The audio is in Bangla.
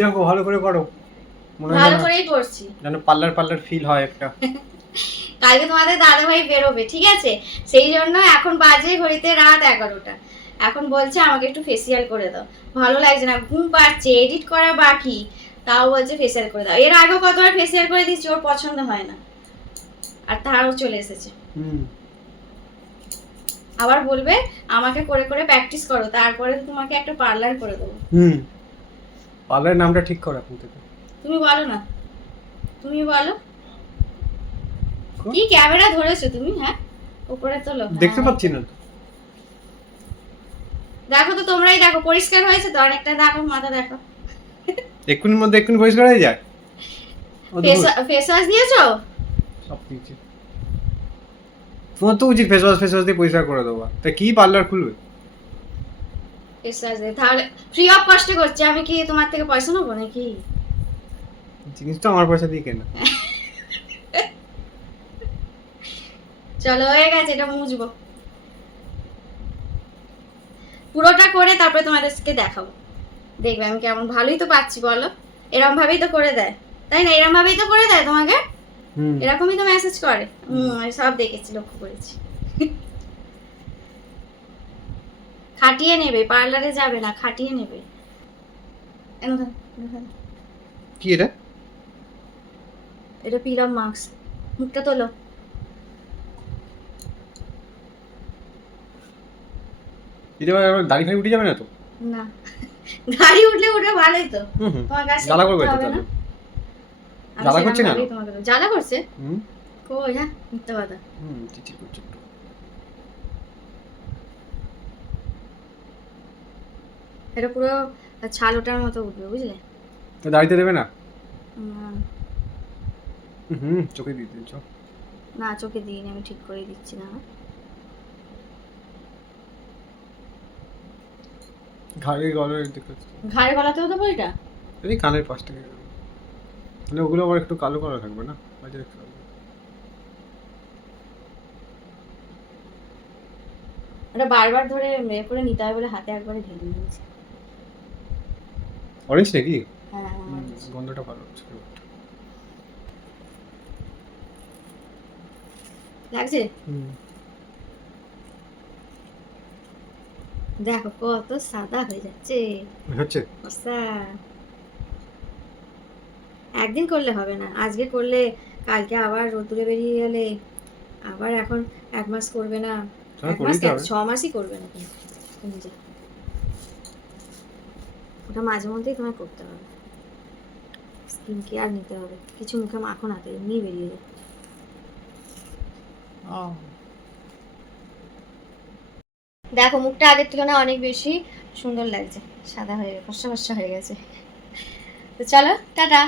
দেখো ভালো করে করো, মনে হয় ভালো যেন করেই করছি। যেন পার্লার পার্লার ফিল হয় একটা। কালকে তোমাদের দাদাভাই বেরোবে, ঠিক আছে? সেই জন্য এখন বাজে ঘড়িতে রাত 11টা। এখন বলছে আমাকে একটু ফেসিয়াল করে দাও। ভালো লাগছে না, ঘুম পাচ্ছে, এডিট করা বাকি, তাও বলছে ফেসিয়াল করে দাও। এর আগেও কতবার ফেসিয়াল করে দিচ্ছি, ওর পছন্দ হয় না, আর তারও চলে এসেছে। হুম। আবার বলবে আমাকে করে করে প্র্যাকটিস করো, তারপরে তোমাকে একটা পার্লার করে দেবো। হুম, পার্লারের নামটা ঠিক করো এখন থেকে। তুমি বলো না, তুমি বলো। কি ক্যামেরা ধরেছো তুমি? হ্যাঁ, উপরে তোলো। দেখতে হ্যাঁ, পাচ্ছি না তো। দেখো তো, তোমরাই দেখো পরিষ্কার হয়েছে তো, অনেকটা দেখো, মাথা দেখো। এক্ষুনির মধ্যে এক্ষুনি পরিষ্কার হয়ে যায়? ফেস ওয়াশ দিয়েছো? সব কিছু তোমার তো উচিত ফেস ওয়াশ দিয়ে পরিষ্কার করে দেওয়া, তা কি পার্লার খুলবে? ফেস ওয়াশ দিয়ে তাহলে ফ্রি অফ কস্টে করছি, আমি কি তোমার থেকে পয়সা নেবো নাকি? জিনিস তো আমার পয়সা দিয়ে কেনা। চলো হয়ে গেছে, এটা মুছবো। পুরোটা করে তারপরে তোমাদেরকে দেখাবো, দেখবে আমি কেমন। ভালোই তো পাচ্ছি বলো, এরকম ভাবেই তো করে দেয়, তাই না? এরকম ভাবেই তো করে দেয় তোমাকে, হুম। এরকমই তো মেসেজ করে। আমি সব দেখেছি, লক্ষ্য করেছি। খাটিয়ে নেবে, পার্লারে যাবে না, খাটিয়ে নেবে। এনো ধর, এনো ধর। কি এটা? এটা পিরাম মাস্ক। মুখটা তোলো। এটা আবার দাড়ি ফাড়ি উঠে যাবে না তো? না, গাড়ি উঠলে উঠে ভালোই তো। হুম হুম। তোমার কাছে জ্বালা করবে তো হবে না। তাহলে? জ্বালা করছে না? জ্বালা করছে? হুম কই, হ্যাঁ, মিথ্যা কথা। হুম, চিচির করছে একটু। এটা পুরো ছাল ওঠার মতো উঠবে, বুঝলে? তো দাড়িতে দেবে না? উম, হুম, চোখে দিয়ে দিচ্ছ। না, চোখে দিইনি, আমি ঠিক করে দিচ্ছি না। ঘাড়ে গলার দিকে। ঘাড়ে গলাতেও দেবো এটা? এই কানের পাশ থেকে, মানে ওগুলো আবার একটু কালো করা থাকবে না, বাজে দেখতে হবে। এটা বারবার ধরে করে নিতে হবে বলে হাতে একবারে ঢেলে নিয়েছি। অরেঞ্জ নাকি? হ্যাঁ, হ্যাঁ, গন্ধটা ভালো হচ্ছে। লাগছে? হুম। দেখো কত সাদা হয়ে যাচ্ছে। হচ্ছে। আচ্ছা, একদিন করলে হবে না, আজকে করলে কালকে আবার রোদ্দুরে বেরিয়ে গেলে আবার, এখন 1 মাস করবে না। তাহলে 1 মাস করেই তো কেন, হবে। 6 মাসই করবে না কিন্তু তুমি যা। ওটা মাঝে মধ্যেই তোমায় করতে হবে, স্কিন কেয়ার নিতে হবে, কিছু মুখে মাখো না তো এমনি বেরিয়ে যায়। দেখো মুখটা আগের তুলনায় অনেক বেশি সুন্দর লাগছে, সাদা হয়ে ফর্সা ফর্সা হয়ে গেছে। তো চলো টাটা।